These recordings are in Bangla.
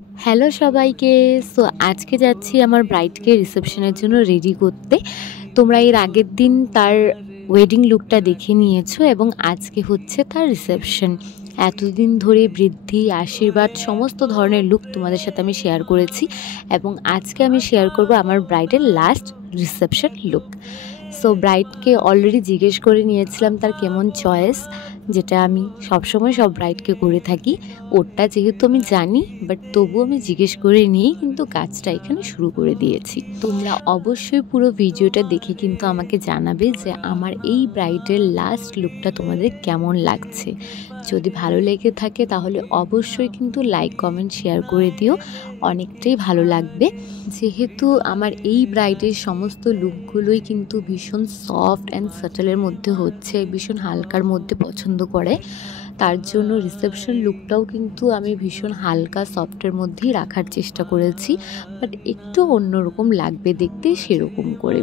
হ্যালো সবাইকে। সো আজকে যাচ্ছি আমার ব্রাইডকে রিসেপশনের জন্য রেডি করতে। তোমরা এর আগের দিন তার ওয়েডিং লুকটা দেখে নিয়েছো এবং আজকে হচ্ছে তার রিসেপশন। এতদিন ধরে বৃদ্ধি, আশীর্বাদ সমস্ত ধরনের লুক তোমাদের সাথে আমি শেয়ার করেছি এবং আজকে আমি শেয়ার করব আমার ব্রাইডের লাস্ট রিসেপশন লুক। সো ব্রাইডকে অলরেডি জিজ্ঞেস করে নিয়েছিলাম তার কেমন চয়েস, যেটা আমি সবসময় সব ব্রাইডকে করে থাকি। ওরটা যেহেতু আমি জানি, বাট তবুও আমি জিজ্ঞেস করে নিয়েই কিন্তু কাজটা এখানে শুরু করে দিয়েছি। তোমরা অবশ্যই পুরো ভিডিওটা দেখে কিন্তু আমাকে জানাবে যে আমার এই ব্রাইডের লাস্ট লুকটা তোমাদের কেমন লাগছে। যদি ভালো লেগে থাকে তাহলে অবশ্যই কিন্তু লাইক, কমেন্ট, শেয়ার করে দিও, অনেকটাই ভালো লাগবে। যেহেতু আমার এই ব্রাইডের সমস্ত লুকগুলোই কিন্তু ভীষণ সফট অ্যান্ড সাটলের মধ্যে হচ্ছে, ভীষণ হালকার মধ্যে পছন্দ করে, তার জন্য রিসেপশন লুকটাও কিন্তু আমি ভীষণ হালকা সফটের মধ্যেই রাখার চেষ্টা করেছি, বাট একটু অন্যরকম লাগবে দেখতে সেরকম করে।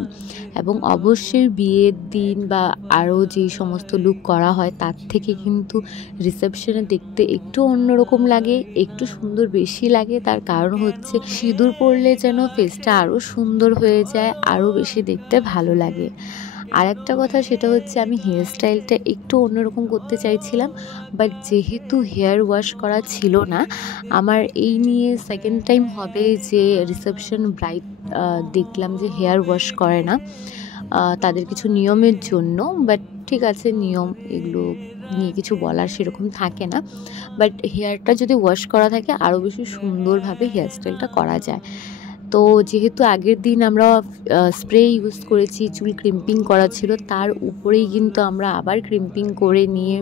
এবং অবশ্যই বিয়ের দিন বা আরও যেই সমস্ত লুক করা হয় তার থেকে কিন্তু রিসেপশনে দেখতে একটু অন্যরকম লাগে, একটু সুন্দর বেশি লাগে। তার কারণ হচ্ছে সিঁদুর পরলে যেন ফেসটা আরও সুন্দর হয়ে যায়, আরও বেশি দেখতে ভালো লাগে। আর একটা কথা, সেটা হচ্ছে আমি হেয়ার স্টাইলটা একটু অন্যরকম করতে চাইছিলাম, বাট যেহেতু হেয়ার ওয়াশ করা ছিল না, আমার এই নিয়ে সেকেন্ড টাইম হবে যে রিসেপশন ব্রাইড দেখলাম যে হেয়ার ওয়াশ করে না তাদের কিছু নিয়মের জন্য। বাট ঠিক আছে, নিয়ম এগুলো নিয়ে কিছু বলার সেরকম থাকে না, বাট হেয়ারটা যদি ওয়াশ করা থাকে আরও বেশি সুন্দরভাবে হেয়ার স্টাইলটা করা যায়। তো যেহেতু আগের দিন আমরা স্প্রে ইউজ করেছি, চুল ক্রিম্পিং করা ছিল, তার উপরেই কিন্তু আমরা আবার ক্রিম্পিং করে নিয়ে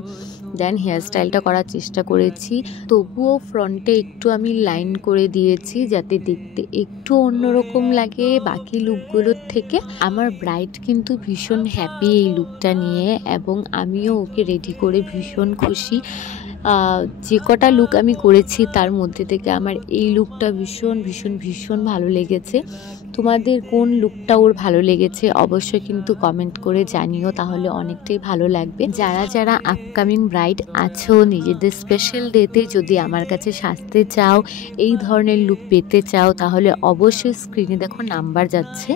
দেন হেয়ার স্টাইলটা করার চেষ্টা করেছি। তবুও ফ্রন্টে একটু আমি লাইন করে দিয়েছি যাতে দেখতে একটু অন্যরকম লাগে বাকি লুকগুলোর থেকে। আমার ব্রাইড কিন্তু ভীষণ হ্যাপি এই লুকটা নিয়ে এবং আমিও ওকে রেডি করে ভীষণ খুশি। যে কটা লুক আমি করেছি তার মধ্যে থেকে আমার এই লুকটা ভীষণ ভীষণ ভীষণ ভালো লেগেছে। তোমাদের কোন লুকটা ওর ভালো লেগেছে অবশ্যই কিন্তু কমেন্ট করে জানিও, তাহলে অনেকটাই ভালো লাগবে। যারা যারা আপকামিং ব্রাইড আছো, নিজেদের স্পেশাল ডেতে যদি আমার কাছে সাজতে চাও, এই ধরনের লুক পেতে চাও, তাহলে অবশ্যই স্ক্রিনে দেখো নাম্বার যাচ্ছে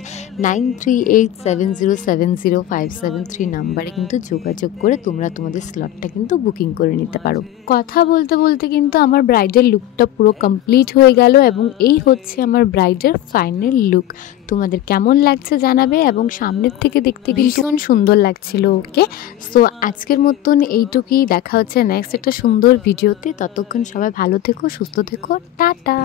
9387070573 নাম্বারে কিন্তু যোগাযোগ করে তোমরা তোমাদের স্লটটা কিন্তু বুকিং করে নিতে পারো। কথা বলতে বলতে কিন্তু আমার ব্রাইডের লুকটা পুরো কমপ্লিট হয়ে গেল এবং এই হচ্ছে আমার ব্রাইডের ফাইনাল লুক। তোমাদের কেমন লাগছে জানাবে এবং সামনের থেকে দেখতে ভীষণ সুন্দর লাগছিল ওকে। সো আজকের মতন এইটুকুই, দেখা হচ্ছে নেক্সট একটা সুন্দর ভিডিওতে। ততক্ষণ সবাই ভালো থেকো, সুস্থ থেকো, টাটা।